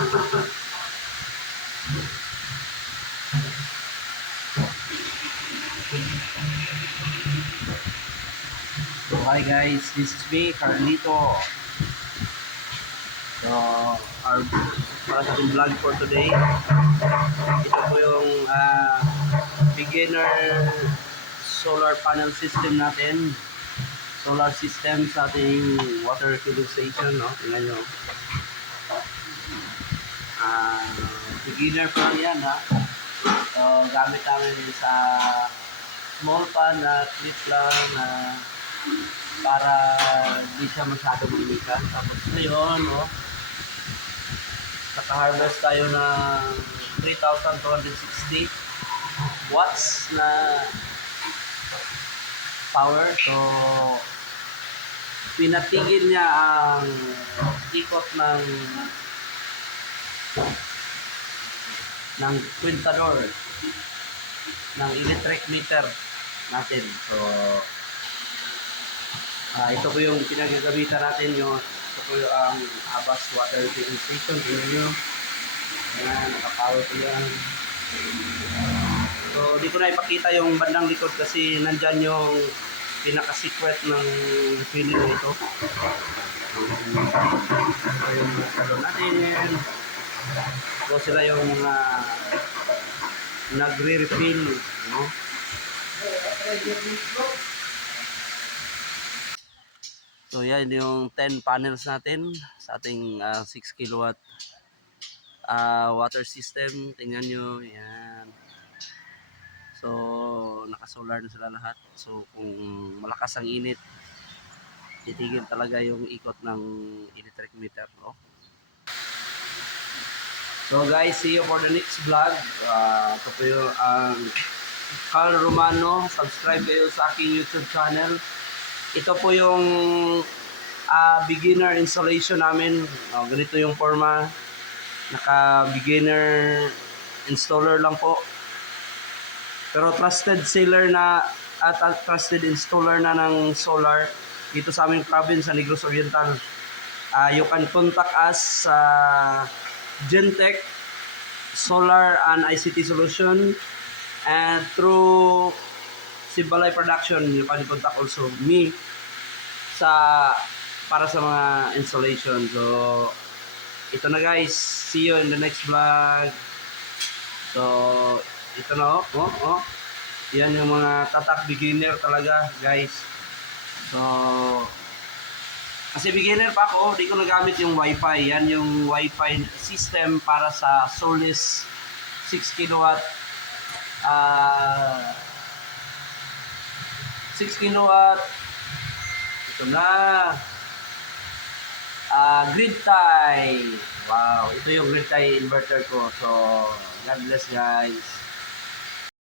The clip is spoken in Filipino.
Hi guys, this is me, Carlito. So, para sa ating vlog for today, ito po yung beginner solar panel system natin. Solar system sa ating water refilling station, no? Tingnan nyo. Beginner pa yan, ha? So, gamit namin sa small pan na clip lang na para di siya masyado mainitan. Tapos ngayon, no? Naka-harvest tayo ng 3,260 watts na power. So, pinatigil niya ang ikot ng kwintador ng electric meter natin. So, ito po yung pinagagamitan natin, ito po yung Abas water filling station. Tingnan nyo, nakapower po yan. So, di ko na ipakita yung bandang likod kasi nandyan yung pinaka-secret ng filling nito. Ito yung salon natin. So, sila yung nagre-refill, no? So, yan yung 10 panels natin sa ating 6 kilowatt water system. Tingnan nyo, yan. So, naka-solar na sila lahat. So, kung malakas ang init, titigil talaga yung ikot ng electric meter, no? So guys, see you for the next vlog. Ito po yung Carl Romano. Subscribe kayo sa aking YouTube channel. Ito po yung beginner installation namin. Ganito yung forma. Naka-beginner installer lang po. Pero trusted seller na at trusted installer na ng solar dito sa aming province sa Negros Oriental. You can contact us sa Gentech Solar and ICT Solution, and through Sibalay Production you can contact also me para sa mga installation. So ito na guys, see you in the next vlog. So ito na, yan yung mga tatak beginner talaga guys. So kasi beginner pa ako, di ko nagamit yung wifi. Yan yung wifi system para sa Solis 6 kilowatt 6 kilowatt ito na grid tie. Wow, ito yung grid tie inverter ko. So God bless guys.